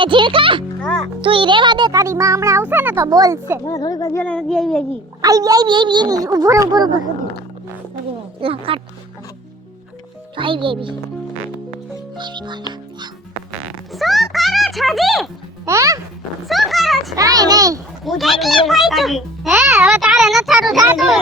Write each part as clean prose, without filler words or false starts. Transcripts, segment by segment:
એ જીણકા હા તું ઈ રેવા દે તારી માં હમણાં આવશે ને તો બોલશે મને થોડી વાર જેને નથી આવી આવી ઉભો રહો લા કાટ આવી શું કરો છો જી હે શું કરો છો કાઈ નહીં હું કેટલી પૈસું હે હવે તારે ન થાતું જાતું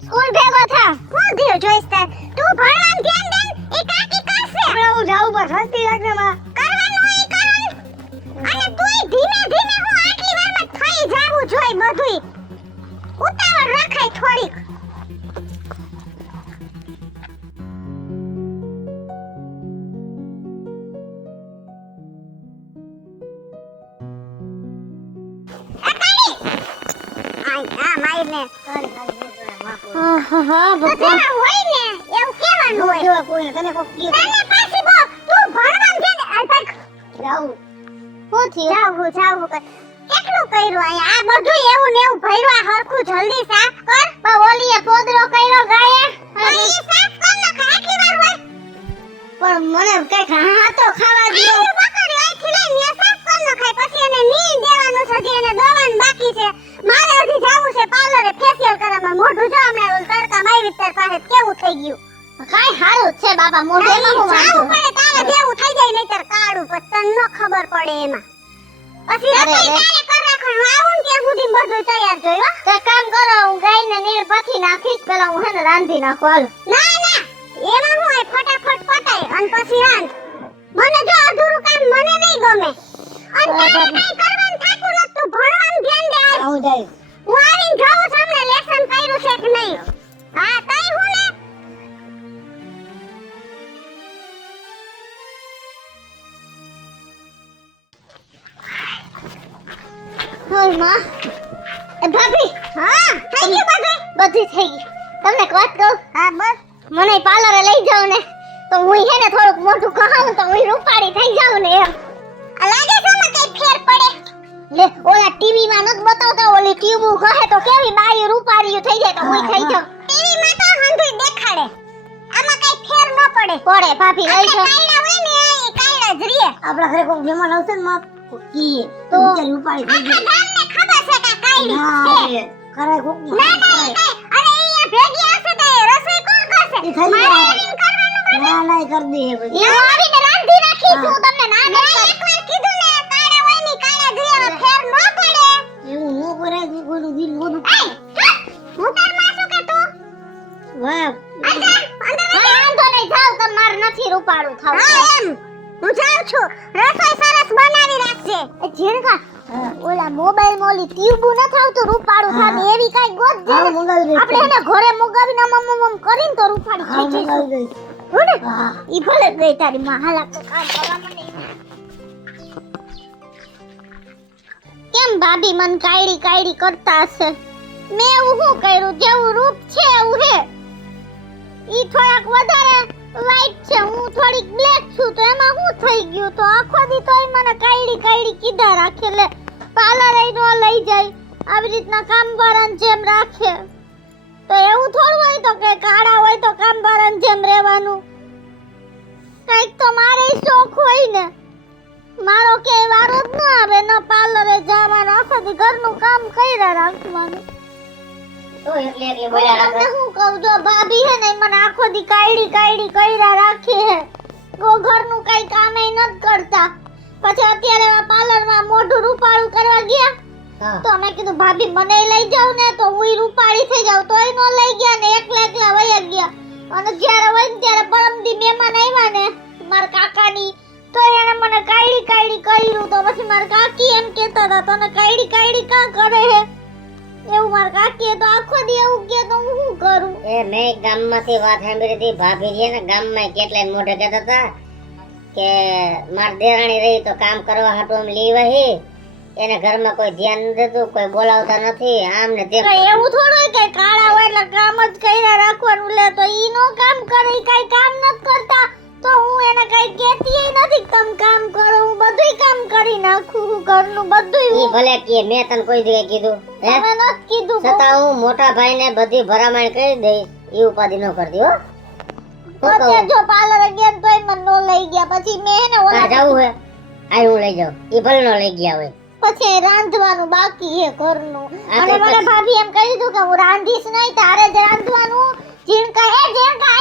સ્કૂલ ભેગો થા હું ધીયો જોઈસ તાર તું ભણવાનું ધ્યાન દે એ કાકી કરશે હું જાઉં બસ હસ્તી રાખને માં કરવાનું ઈ કરવાનું અને તુંય ધીમે ધીમે હું આટલી વારમાં થઈ જાવું જોઈ બધુંય ઉતાવળ રખાય થોડીક હા ભગવાન હોય ને એવું કેવાનું હોય જો કોઈ તને કોક કીધું તને પાછી બો તું ભણવાનું છે ને અલબત્ત જાઉં હું થયું જાવું કર કેટલું કર્યું અહીંયા આ બધું એવું ને એવું ભર્યું આ હરખું જલ્દી સાફ કર બા ઓલીએ પોદરો કર્યો ગાયે અને ઈ સાફ કર ન આટલી વાર હોય પણ મને કઈક હા તો ખાવા દો બકરી આથી લઈને સાફ કર ન ખાય પછી એને નીંદ દેવાનું છે હજી એને દવાનું બાકી છે મારે હજી જાવું છે પાર્લરે ફેશિયલ કરવામાં મોઢું જો હમણાં ઓલ તડકા મારી તાર પાસે કેવું થઈ ગયું કાઈ હારું છે બાબા મોઢેમાં હું વાંધો પડે તારે જેવું થઈ જાય નહીતર કાળું પણ તને ન ખબર પડે એમાં પછી રસોઈ તારે કર રાખવાનું આવું ને ત્યાં સુધી બધું તૈયાર જોયો તો કામ કરો હું ગાયને નીર પછી નાખીશ પેલા હું હેને રાંધી નાખું હાલ ના ના એમાં હું આ ફટાફટ પતાય અને પછી રાંધ મને જો અધૂરું કામ મને નહીં ગમે અને તારે કઈ કરવાનું થાતું નથી તું ભણવાનું ધ્યાન દે આજ આવું જાય હું આવીને જોઉં છું હમણાં લેસન કર્યું છે કે નહીં હા તઈ હું ને હાય માં એ ભાભી હા થઈ ગયું બધું થઈ ગયું તમને એક વાત કહું હા બસ મને પાર્લરે લઈ જાવ ને તો હું હે ને થોડુંક મોટું કહાવું તો હું રૂપાળી થઈ જાવ ને એમ આ લાગે છે માં કઈ ફેર પડે લે ઓલા ટીવી માં નત બતાવતા ઓલી ટ્યુબ કહે તો કેવી બાઈ રૂપાળીયું થઈ જાય તો હું થઈ જાવ ટીવી માં તો હંધુય દેખાડે આમાં કઈ ફેર ન પડે ભાભી લઈ જાવ કાયડા હોય ને એ કાયડા જ રે આપણા ઘરે કોઈ મહેમાન આવશે ને માં કી તો ચાલ ઉપાડી થઈ ગઈ ગામને ખબર છે કે કાયડી ના કરે કોક ના ના અરે અહીંયા ભેગી હશે તો એ રસોઈ કોણ કરશે એ થઈ મારે જાય. આવીને કરવાનું બધું ના ના કર દે હવે હું આવીને રાંધી નાખીશ હું તમને ના એકવાર કીધું ને કાળા હોય ની કાળા જોઈએ ફેર ન પડે એવું નો કરાય કે કોઈનું દિલ મોઢું હું તાર માસું કે તું વાહ અંદર વાંધો નહીં જાવ તમાર નથી રૂપાળું થાવ હા એમ હું જાઉં છું રસોઈ સરસ બનાવી રાખજે એ જીણકા ઓલા મોબાઈલ માં ઓલી ટ્યુબ ન થાવતું રૂપાળું થાવ એવી કાઈ ગોત દે હા મંગાવી દે આપણે એને ઘરે મુગાવીને મમ કરીને તો રૂપાળી હા થઈ જશે મંગાવી દે હો ને હા ઈ ભલે ગઈ તારી માં હાલા તો કામ કરવા માંડી કેમ ભાભી મન કાયડી કરતા હશે મેં એવું શું કર્યું જેવું રૂપ છે એવું હે ઈ થોડાક વધારે વ્હાઈટ છે હું થોડીક બ્લેક છું તો એમાં શું થઈ ગયું તો આખો દી તોય મને કાયડી કીધા રાખે લે પાર્લરે નો લઈ જાય આવી રીતના કામવાળાને જેમ રાખે તો એવું થોડું હોય તો કે કાળા હોય તો કામવાળાને જેમ રહેવાનું કઈક તો મારે શોખ હોય ને મારો કે વારો જ ન આવે ન પાર્લરે જવાનો આખો દી ઘરનું કામ કર્યા રાખવાનું તો એટલે બોલ્યા તમને હું કહું જો ભાભી હે ને મને આખો દી કાયડી કર્યા રાખી હે ઘરનું કઈ કામે નથી કરતા પછી અત્યારે પાર્લરમાં મોઢું રૂપાળું કરવા ગયા હા તો મેં કીધું ભાભી મને લઈ જાવ ને તો હુંય રૂપાળી થઈ જાવ તોય નો લઈ ગયા ને એકલા વયા ગયા અને જ્યારે હોય ને ત્યારે પરમદી મહેમાન આવ્યા ને મારા કાકાની તો એને મને કાયડી કર્યું તો પછી મારા કાકી એમ કહેતા હતા તને કાયડી કાં કરે હે એવું મારા કાકીએ તો આખો દી એવું કે તો હું શું કરું એ મેં ગામમાંથી વાત સાંભળી હતી ભાભી છે ને ગામમાં કેટલાય મોઢે કહેતા હતા કે માર દેરાણી રહી તો કામ કરવા હાટુ આમ લેવા હે એને ઘરમાં કોઈ ધ્યાન ન દેતું કોઈ બોલાવતા નથી આમ ને તેમ તો એવું થોડું હોય કે કાળા હોય એટલે કામ જ કર્યા રાખવાનું લે તો ઈ નો કામ કરે ઈ કાઈ કામ નથી કરતા તો હું એને કઈ કહેતી નથી કે તમે કામ કરો હું બધુંય કામ કરી નાખું હું ઘરનું બધુંય ઈ ભલે કે મેં તને કોઈ દી કીધું હે તમે નથી કીધું છતાં હું મોટા ભાઈને બધી ભરામણ કરી દઈશ ઈ ઉપાધિ ન કરતી હો અત્યારે જો પાર્લરે ગયા તોય મને નો લઈ ગયા પછી મેં હે ને ઓલા જાવું હે આ હું લઈ જાઉં ઈ ભલે નો લઈ ગયા હોય પછી રાંધવાનું બાકી છે ઘરનું હા, અને તો મને પછી- ભાભી એમ કહી દીધું કે હું રાંધીશ નહીં તારે જ રાંધવાનું ઝીણકા અહીંયા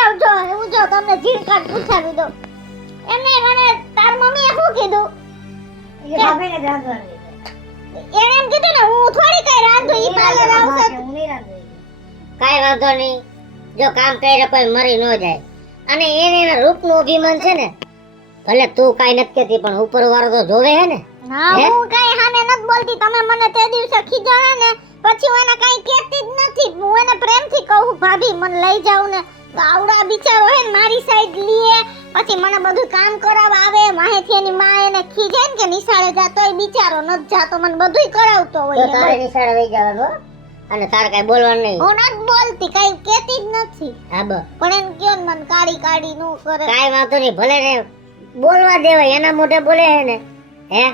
આવજો હું જો તમને ઝીણકા પૂછાવી દઉં એમને મને તાર મમ્મીએ શું કીધું ભાભીને જ રાંધવાનું એને એમ કીધું ને હું થોડી કઈ રાંધું ઈ પાર્લર આવશે હું નહીં રાંધું કાઈ વાંધો નહીં જો કામ કરે કોઈ મરી ન જાય અને એને એના રૂપનું અભિમાન છે ને ભલે તું કાઈ નથી કહેતી પણ ઉપરવાળો તો જોવે હે ને ના હે? હું કઈ સામે નથી બોલતી તમે મને તે દિવસે ખીજાણા ને પછી હું એને કઈ કહેતી જ નથી હું એને પ્રેમથી કહું ભાભી મને લઈ જાવ ને તો આવડા બિચારો હે ને મારી સાઈડ લીએ પછી મને બધું કામ કરાવવા આવે માહેથી એની માં એને ખીજે ને કે નિશાળે જાતો એ બિચારો નથી જાતો મને બધુંય કરાવતો તો હોય તારે નિશાળે વહી જવાનું હો. અને તારે કાઈ બોલવાનું નહીં હું નથી બોલતી કઈ કહેતી જ નથી હા બસ પણ એમ કયો ને મને કાઢી કાઢી નું કરે કાઈ વાંધો નહીં ભલે ને બોલવા દેવાય એના મોઢે બોલે હે ને હે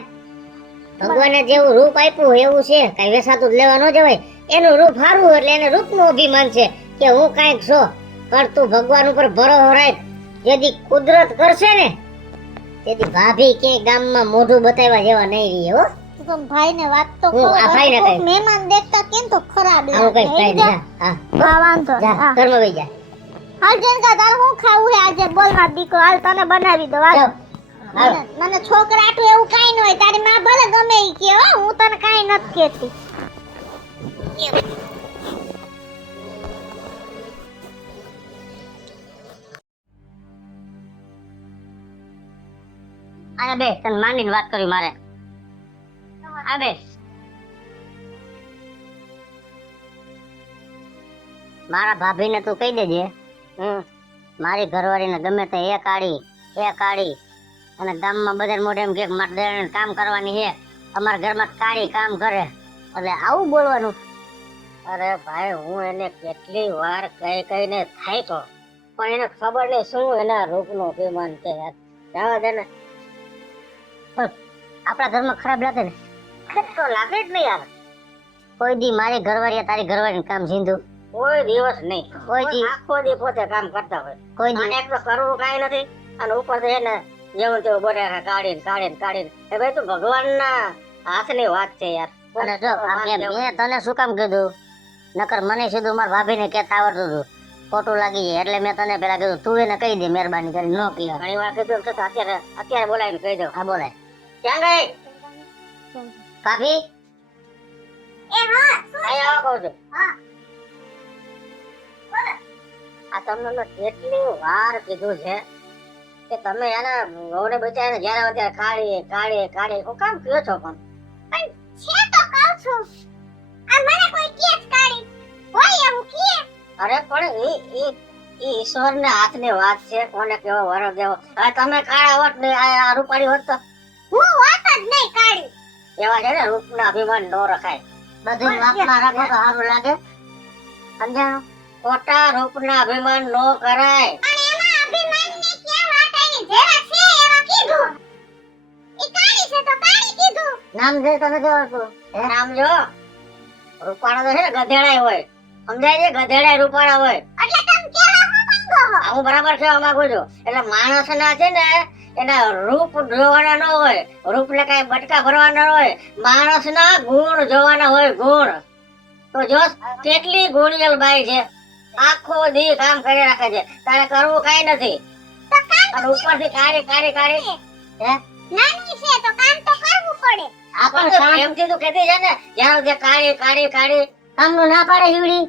ભગવાને જેવું રૂપ આપ્યું હોય એવું છે કઈ વેસાતું જ લેવા ન જવાય એનું રૂપ સારું એટલે એને રૂપનું અભિમાન છે કે હું કાંઈક છો પણ તું ભગવાન ઉપર ભરોસો રાખ જેથી કુદરત કરશે ને તેથી ભાભી કે ગામમાં મોઢું બતાવ્યા જેવા નહીં રહે હો તો ભાઈ ને વાત તો હું આ ભાઈને કોક કહીશ. મહેમાન દેખતા કેમ તો ખરાબ આવું કઈ લાગે થાય જા. હા હા વાંધો જા નહીં. હા. ઘરમાં વહી જા હાલ જેનકા તાર હું ખાવું હે આજે બોલ માં દીકો હાલ તને બનાવી દો હાલ જાઓ. હાલો. મને છોકરાટું એવું કાઈ ન હોય તારી માં ભલે ગમે ઈ કે હો હું તને કાઈ નથી કહેતી આયા બે તને માંડીને વાત કરી મારે આ બે મારા ભાભીને તું કહી દેજે મારી ઘરવાળીને ગમે તે એ કાઢી અને ગામમાં બધા મોઢે એમ કે મારે દેરાણીને કામ કરવાની છે અમારા ઘરમાં કાઢી કામ કરે એટલે આવું બોલવાનું અરે ભાઈ હું એને કેટલી વાર કહીને થાય તો પણ એને ખબર નહીં શું એના રૂપનું અભિમાન છે યાર જવા દે ને પણ આપણા ઘરમાં ખરાબ લાગે ને તો લાગે જ નહીં યાર કોઈ દી મારી ઘરવાળીએ તારી ઘરવાળીને કામ ઝીંધું કોઈ દિવસ નહીં કોઈ દી આખો દી પોતે કામ કરતા હોય કોઈ દી એક તો કરવું કાંઈ નથી અને ઉપરથી એને જેવું તેવું બટાકા કાઢીને એ ભાઈ તું ભગવાનના હાથની વાત છે યાર અને જો મેં તને શું કામ કીધું નકર મને સીધું મારા ભાભીને કહેતા આવડતું હતું ખોટું લાગી જાય એટલે મેં તને પેલા કીધું તું એને કહી દે મહેરબાની કરી ન કહે ઘણી વાર કીધું તો અત્યારે બોલાવીને કહી દઉં હા બોલાય ક્યાં ગઈ ભાભી એ હા અહીં આવો કહું છું હા આ તમને મેં કેટલી વાર કીધું છે કે તમે એના વહુને બચાવીને જ્યારે ત્યારે કાઢી હું કામ કયો છો પણ છે તો કહું છું આ મને કોઈ કેસ કાઢી હોય એવું કે અરે પણ ઈ ઈશ્વરના હાથની વાત છે કોને કેવો વરો દેવો હવે તમે કાળા હોત ને આ રૂપાળી હોત તો હું વાત જ નહીં કાઢી એવા છે ને રૂપના અભિમાન ન રખાય બધું માપમાં રાખો તો સારું લાગે સમજાણું ખોટા રૂપના અભિમાન ન કરાય અને એમાં અભિમાનને ક્યાં વાત આવી જેવા છે એવા કીધું ઈ કાઢી છે તો કાઢી કીધું નામ જે તમે જોડતું એ નામ જો રૂપાળા તો છે ને ગધેડાય હોય સમજાય છે ગધેડાય રૂપાળા હોય એટલે તમે કેવા હું માંગો હો હું બરાબર કહેવા માંગુ છું એટલે માણસના છે ને એના રૂપ જોવાના ન હોય રૂપ ને કઈ બટકા ભરવાના ન હોય માણસના ગુણ જોવાના હોય ગુણ તો જો કેટલી ગુણિયલ બાઈ છે આખો દી કામ કરી રાખે છે તારે કરવું કઈ નથી તો કામ અને ઉપરથી કાઢી હે નાની છે તો કામ તો કરવું પડે આ પણ એમથી તું કહેતી છે ને જ્યાં સુધી કાઢી કામનું ના પાડે હીવડી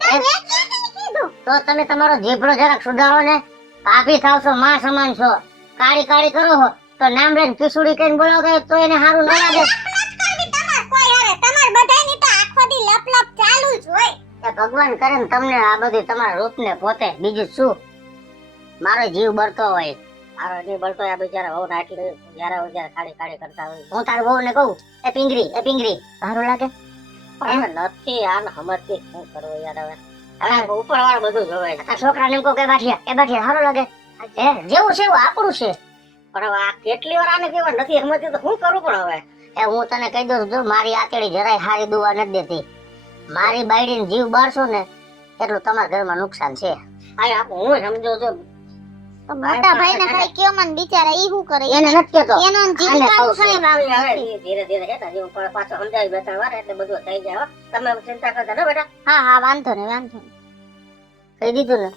તો મેં ક્યાં કીધું તો તમે તમારો જીભડો જરાક સુધારો ને ભાભી થાવ છો માં સમાન છો કાળી કરો છો તો નામ લઈને પીસુડી કઈને બોલાવો તો એને સારું ન લાગે તમાર કોઈ હારે તમાર બધાયની તો આખો દી લપ ચાલુ જ હોય એ ભગવાન કરે ને તમને આ બધી તમારા રૂપને પોતે બીજું શું મારો જીવ બળતો હોય મારો જીવ બળતો હોય આ બિચારા વહુ આટલી જ્યારે કાળી કરતા હોય હું તારી વહુને કહું એ પિંગરી સારું લાગે પણ નથી આન સમજતી શું કરવું યાર હવે ઉપર વાળા બધું જોવે છે આ છોકરાને એમ કહું કે બાઠિયા સારું લાગે હે જેવું છે એવું આપણું છે પણ હવે આ કેટલી વાર આને કેવા નથી સમજતી તો શું કરું પણ હવે એ હું તને કહી દઉં જો મારી આતેડી જરાય સારી દુવા નથી દેતી મારી બાયડીને જીવ બાળશો ને એટલું તમારા ઘરમાં નુકસાન છે આ હું સમજો છું તો મોટા ભાઈને કઈ કયો મન બિચારા ઈ શું કરે એને નથી કેતો એનો આને જીવવાનું કહું છું. કઈ વાવ હવે ધીરે ધીરે હેઠા જેવું પણ પાછો સમજાવી બે ત્રણ વાર એટલે બધું થઈ જાય હો. તમે ચિંતા કરતા ન બેટા, હા હા વાંધો નહીં વાંધો નહીં કહી દીધું ને.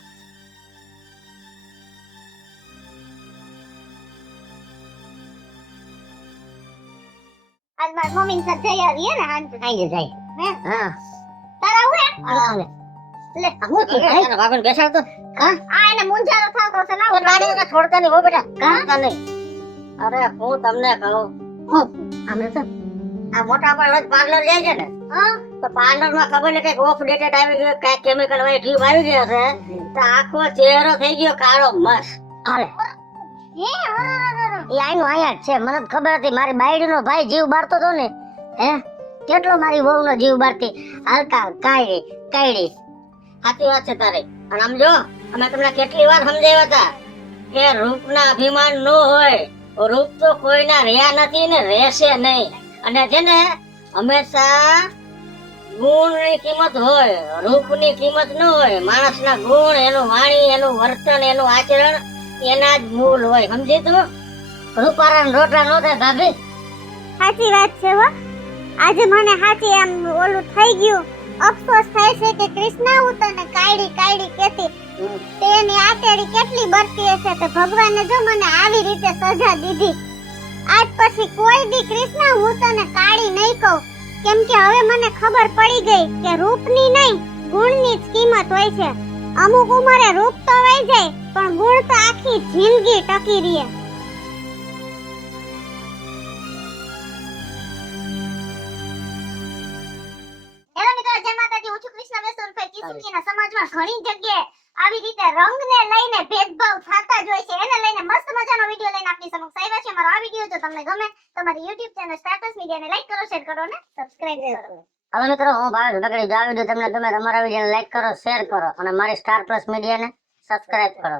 આજ મારી મમ્મી સાથે જઈ આવીએ ને હાંજે આઈ જાય હે હા તારા હું હે હા લે લે હું તું તારા બાબાને બેસાડતો હા આ એને મુંજારો થાતો છે લાવો તો નાની છોડતા નહીં હો બેટા, છોડતા નહીં. અરે હું તમને કહું હું આમને તો આ મોટા પણ રોજ પાર્લર જાય છે ને, હા તો પાર્લર માં ખબર ને કઈક ઓફ ડેટેડ આવી ગયો, કઈક કેમિકલ વાળી ટ્યુબ આવી ગયો છે, તો આખો ચહેરો થઈ ગયો કાળો મસ્ત. અરે હે એ આઈનો આયા જ છે, મને તો ખબર હતી. મારી બાયડીનો ભાઈ જીવ બારતો હતો ને, હે કેટલો મારી વહુનો જીવ બારતી. હાલતા કાયડી કાયડી સાચી વાત છે તારી. અને આમ જો અમે તમને કેટલી વાર સમજાવ્યા હતા કે રૂપના અભિમાન નો હોય, રૂપ તો કોઈના રહ્યા નથી ને રહેશે નહીં. અને છે ને હંમેશા ગુણની કિંમત હોય, રૂપની કિંમત ન હોય. માણસના ગુણ, એનું વાણી, એનું વર્તન, એનું આચરણ એના જ મૂળ હોય. સમજી તું? રૂપારા રોટલા નો થાય ભાભી. સાચી વાત છે હો. આજે મને સાચી આમ ઓલું થઈ ગયું. અફસોસ થાય છે કે કૃષ્ણા હું તને કાયડી કાયડી કહેતી, તેની આટેડી કેટલી બરતી હશે. તો ભગવાને જો મને આવી રીતે સજા દીધી. આજ પછી કોઈ દી કૃષ્ણા હું તને કાળી નહીં કહું, કેમ કે હવે મને ખબર પડી ગઈ કે રૂપની નહીં ગુણની જ કિંમત હોય છે. અમુક ઉંમરે રૂપ તો વહી જાય પણ ગુણ તો આખી જિંદગી ટકી રહે. એનો મિત્રો જય માતાજી, હું છું કૃષ્ણ વેસુર ફેર કિસુકીના સમાજમાં ઘણી જગ્યાએ આવી રીતે રંગને લઈને ભેદભાવ થતા જ હોય છે. એને લઈને મસ્ત મજાનો વિડિયો લઈને આપની સમક્ષ આવ્યા છે. મારો આ વિડિયો જો તમને ગમે તો મારી YouTube ચેનલ સ્ટાર્ટસ મીડિયાને લાઈક કરો, શેર કરો અને સબસ્ક્રાઇબ કરો. હવે મિત્રો હું ભાવેશ બગડી. જો આ વિડીયો તમને ગમે તો અમારા વિડીયોને લાઈક કરો, શેર કરો અને મારી સ્ટાર પ્લસ મીડિયાને સબસ્ક્રાઇબ કરો.